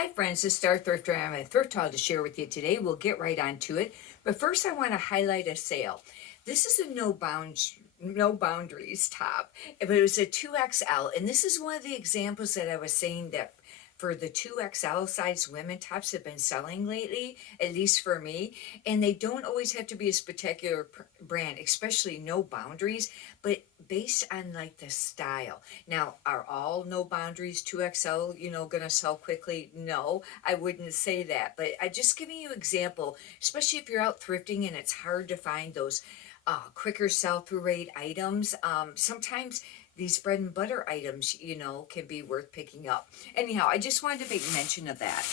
Hi friends, this is Star Thrifter. I have a thrift haul to share with you today. We'll get right on to it. But first I want to highlight a sale. This is a no boundaries top. But it was a 2XL, and this is one of the examples that I was saying that for the 2XL size women tops have been selling lately, at least for me. And they don't always have to be a spectacular brand, especially no boundaries, but based on like the style. Now, are all no boundaries 2XL, going to sell quickly? No, I wouldn't say that. But I just giving you example, especially if you're out thrifting and it's hard to find those quicker sell through rate items. Sometimes these bread and butter items, can be worth picking up. Anyhow, I just wanted to make mention of that.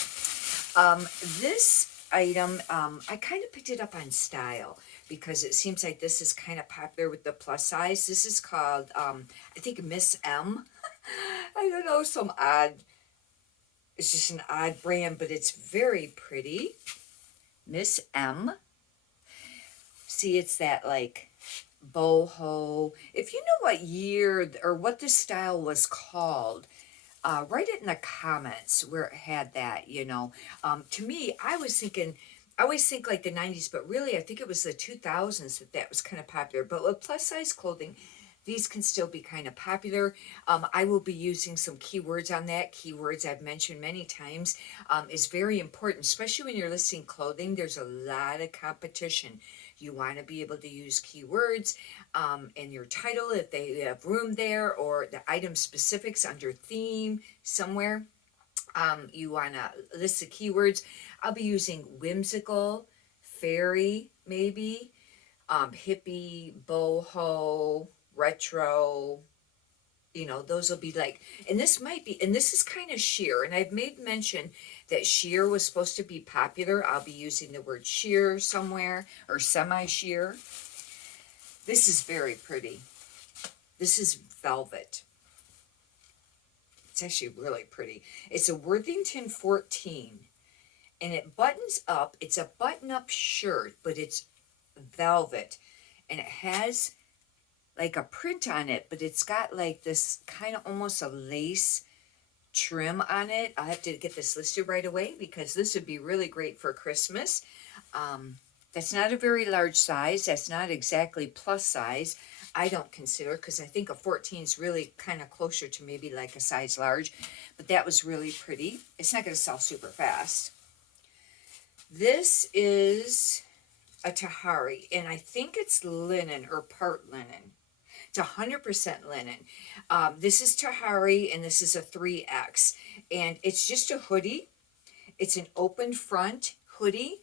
This item, I kind of picked it up on style because it seems like this is kind of popular with the plus size. This is called, I think, Miss M. I don't know, it's just an odd brand, but it's very pretty. Miss M. See, it's that like boho. If you know what year or what this style was called, write it in the comments where it had that. To me, I always think like the 90s, but really I think it was the 2000s that was kind of popular. But with plus size clothing, these can still be kind of popular. I will be using some keywords on that. Keywords I've mentioned many times is very important, especially when you're listing clothing. There's a lot of competition. You want to be able to use keywords in your title if they have room there, or the item specifics under theme somewhere. You want to list the keywords. I'll be using whimsical, fairy, maybe, hippie, boho, retro. Those will be like, and this is kind of sheer. And I've made mention that sheer was supposed to be popular. I'll be using the word sheer somewhere, or semi-sheer. This is very pretty. This is velvet. It's actually really pretty. It's a Worthington 14, and it buttons up. It's a button-up shirt, but it's velvet, and it has like a print on it, but it's got like this kind of almost a lace trim on it. I'll have to get this listed right away because this would be really great for Christmas. That's not a very large size. That's not exactly plus size, I don't consider, because I think a 14 is really kind of closer to maybe like a size large. But that was really pretty. It's not going to sell super fast. This is a Tahari, and I think it's linen or part linen. It's 100% linen. This is Tahari, and this is a 3X. And it's just a hoodie. It's an open front hoodie.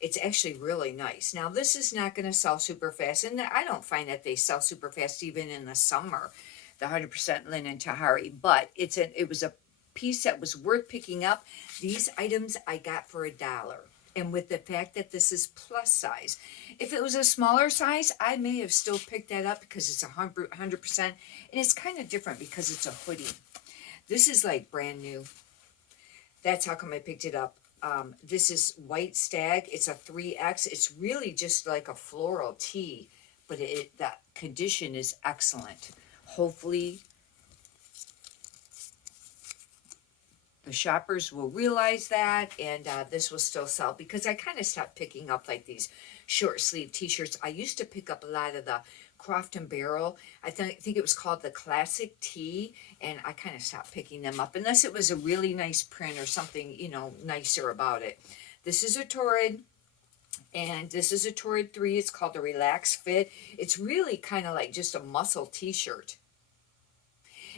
It's actually really nice. Now, this is not going to sell super fast, and I don't find that they sell super fast even in the summer, the 100% linen Tahari. But it was a piece that was worth picking up. These items I got for $1. And with the fact that this is plus size, if it was a smaller size, I may have still picked that up because it's 100%, and it's kind of different because it's a hoodie. This is like brand new. That's how come I picked it up. This is White Stag. It's a 3X. It's really just like a floral tee, but the condition is excellent. Hopefully the shoppers will realize that, and this will still sell, because I kind of stopped picking up like these short sleeve t-shirts. I used to pick up a lot of the Croft and Barrel. I think it was called the Classic Tee, and I kind of stopped picking them up unless it was a really nice print or something, nicer about it. This is a Torrid, and this is a Torrid 3. It's called the Relax Fit. It's really kind of like just a muscle t-shirt.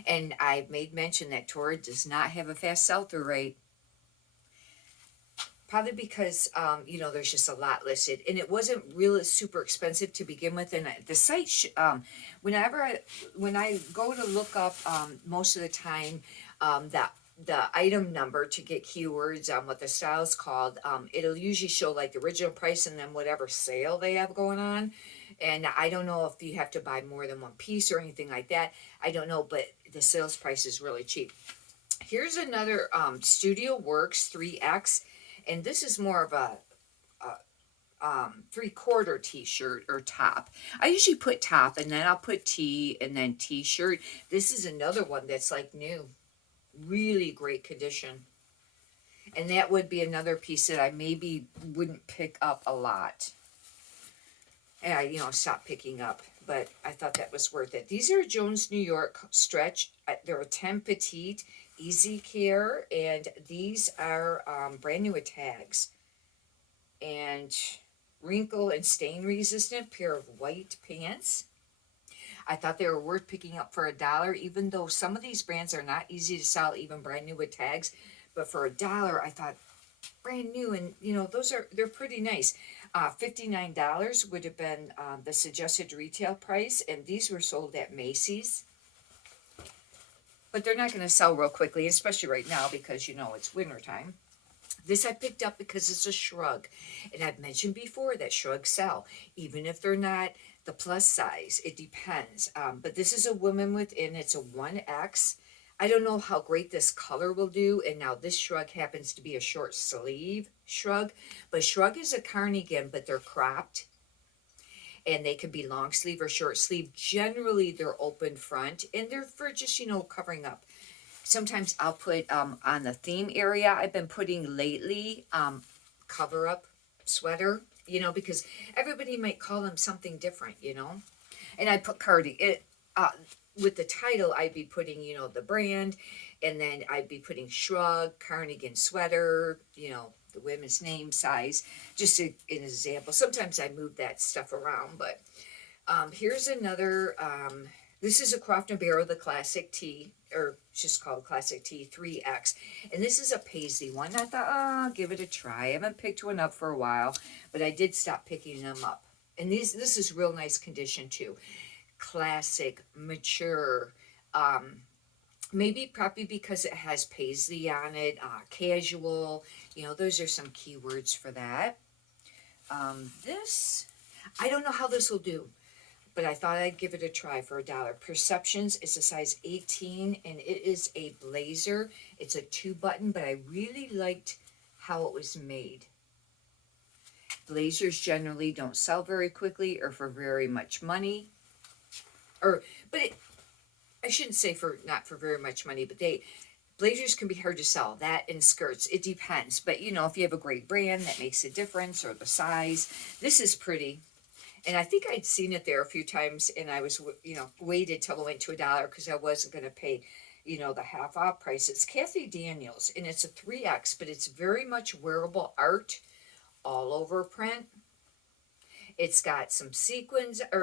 And I made mention that Torrid does not have a fast sell-through rate. Probably because, there's just a lot listed. And it wasn't really super expensive to begin with. And the site, when I go to look up, most of the time, the item number to get keywords on what the style's called, it'll usually show like the original price and then whatever sale they have going on. And I don't know if you have to buy more than one piece or anything like that. I don't know, but the sales price is really cheap. Here's another Studio Works 3X, and this is more of a 3/4 t-shirt or top. I usually put top, and then I'll put tee, and then t-shirt. This is another one that's like new. Really great condition. And that would be another piece that I maybe wouldn't pick up a lot. And I, stopped picking up. But I thought that was worth it. These are Jones, New York stretch. They're a 10 petite, easy care. And these are brand new with tags. And wrinkle and stain resistant pair of white pants. I thought they were worth picking up for $1, even though some of these brands are not easy to sell, even brand new with tags. But for $1, I thought brand new, and they're pretty nice. $59 would have been the suggested retail price, and these were sold at Macy's. But they're not going to sell real quickly, especially right now because it's wintertime. This I picked up because it's a shrug, and I've mentioned before that shrugs sell, even if they're not the plus size. It depends. But this is a woman within. It's a 1X. I don't know how great this color will do, and now this shrug happens to be a short sleeve shrug, but shrug is a cardigan, but they're cropped, and they can be long sleeve or short sleeve. Generally, they're open front, and they're for just, covering up. Sometimes I'll put on the theme area I've been putting lately, cover up sweater, because everybody might call them something different, and I put cardigan. With the title, I'd be putting, the brand, and then I'd be putting shrug, cardigan sweater, the women's name, size, just an example. Sometimes I move that stuff around, but here's another, this is a Croft & Barrow, the Classic T, or it's just called Classic T 3X, and this is a paisley one. I thought, I'll give it a try. I haven't picked one up for a while, but I did stop picking them up. And this is real nice condition too. Classic, mature, maybe probably because it has paisley on it, casual, those are some keywords for that. This, I don't know how this will do, but I thought I'd give it a try for $1. Perceptions is a size 18, and it is a blazer. It's a 2-button, but I really liked how it was made. Blazers generally don't sell very quickly or for very much money. I shouldn't say not for very much money, but blazers can be hard to sell. That and skirts, it depends. But if you have a great brand, that makes a difference, or the size. This is pretty, and I think I'd seen it there a few times, and I was waited till it went to $1 because I wasn't going to pay the half off price. It's Kathy Daniels, and it's a 3X, but it's very much wearable art, all over print. It's got some sequins, I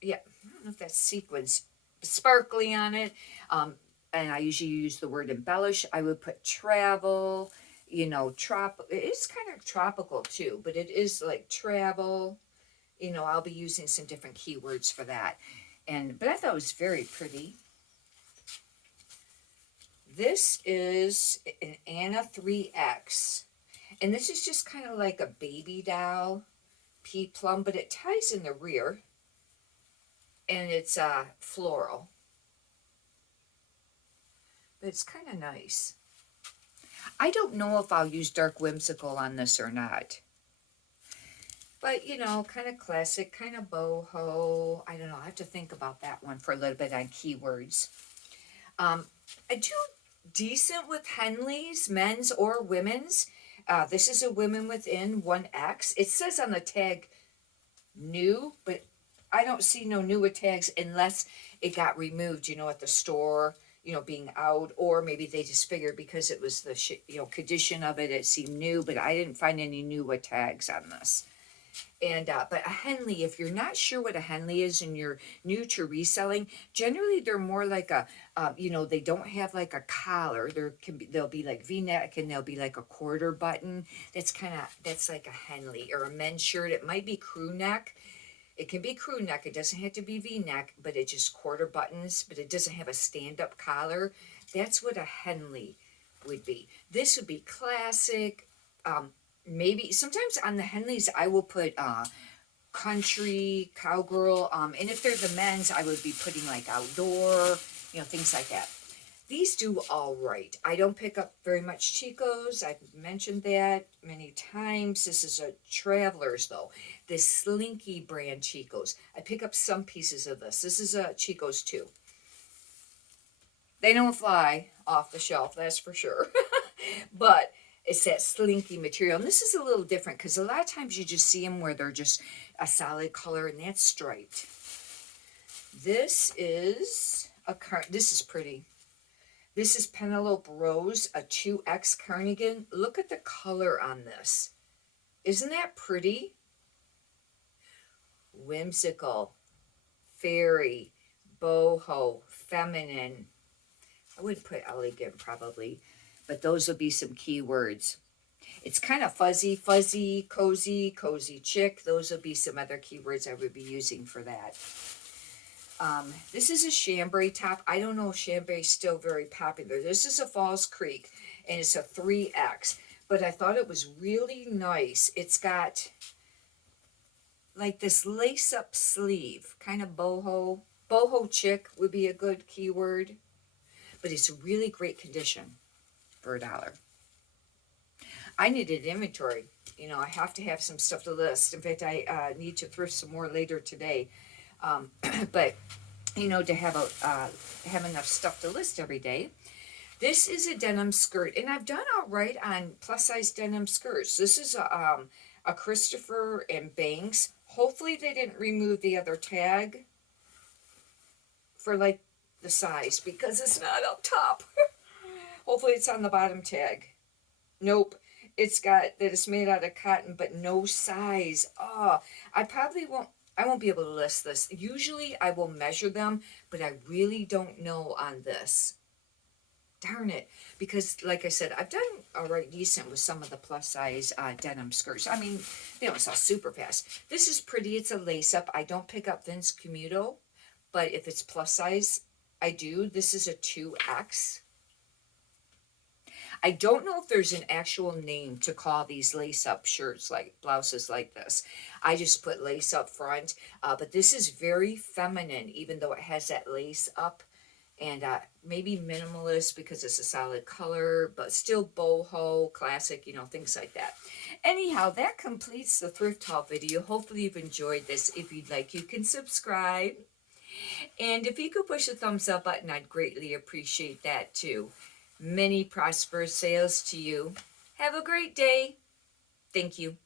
don't know if that's sequins, sparkly on it. And I usually use the word embellish. I would put travel, it's kind of tropical too, but it is like travel. I'll be using some different keywords for that. But I thought it was very pretty. This is an Anna 3X. And this is just kind of like a baby doll, pea plum, but it ties in the rear. And it's floral. But it's kind of nice. I don't know if I'll use dark whimsical on this or not. But, kind of classic, kind of boho. I don't know. I have to think about that one for a little bit on keywords. I do decent with Henleys, men's or women's. This is a women within 1X. It says on the tag new, but I don't see no newer tags unless it got removed, at the store, being out, or maybe they just figured because it was the, condition of it, it seemed new, but I didn't find any newer tags on this. And, but a Henley, if you're not sure what a Henley is and you're new to reselling, generally they're more like a, they don't have like a collar. They'll be like V-neck, and they'll be like a quarter button. That's like a Henley, or a men's shirt. It might be crew neck. It can be crew neck. It doesn't have to be V-neck, but it just quarter buttons, but it doesn't have a stand-up collar. That's what a Henley would be. This would be classic. Maybe sometimes on the Henleys I will put country, cowgirl, and if they're the men's, I would be putting like outdoor, things like that. These do all right. I don't pick up very much Chico's. I've mentioned that many times. This is a Travelers, though. This Slinky brand Chico's. I pick up some pieces of this. This is a Chico's, too. They don't fly off the shelf, that's for sure. But It's that slinky material. And this is a little different because a lot of times you just see them where they're just a solid color, and that's striped. This is this is pretty. This is Penelope Rose, a 2X cardigan. Look at the color on this. Isn't that pretty? Whimsical, fairy, boho, feminine. I wouldn't put elegant probably, but those would be some key words. It's kind of fuzzy, cozy, cozy chick. Those would be some other keywords I would be using for that. This is a chambray top. I don't know if chambray is still very popular. This is a Falls Creek, and it's a 3X. But I thought it was really nice. It's got like this lace-up sleeve, kind of boho. Boho chick would be a good keyword. But it's really great condition for $1. I needed inventory. You know, I have to have some stuff to list. In fact, I need to thrift some more later today. But, you know, to have enough stuff to list every day. This is a denim skirt, and I've done all right on plus-size denim skirts. This is a Christopher and Banks. Hopefully they didn't remove the other tag for, like, the size, because it's not up top. Hopefully it's on the bottom tag. Nope. It's got that it's made out of cotton, but no size. Oh, I won't be able to list this. Usually I will measure them, but I really don't know on this. Darn it. Because, like I said, I've done alright decent with some of the plus size denim skirts. I mean, they don't sell super fast. This is pretty. It's a lace up. I don't pick up Vince Camuto, but if it's plus size, I do. This is a 2X. I don't know if there's an actual name to call these lace-up shirts, like blouses like this. I just put lace up front, but this is very feminine, even though it has that lace up, and maybe minimalist because it's a solid color, but still boho, classic, you know, things like that. Anyhow, that completes the thrift haul video. Hopefully you've enjoyed this. If you'd like, you can subscribe. And if you could push the thumbs up button, I'd greatly appreciate that too. Many prosperous sales to you. Have a great day. Thank you.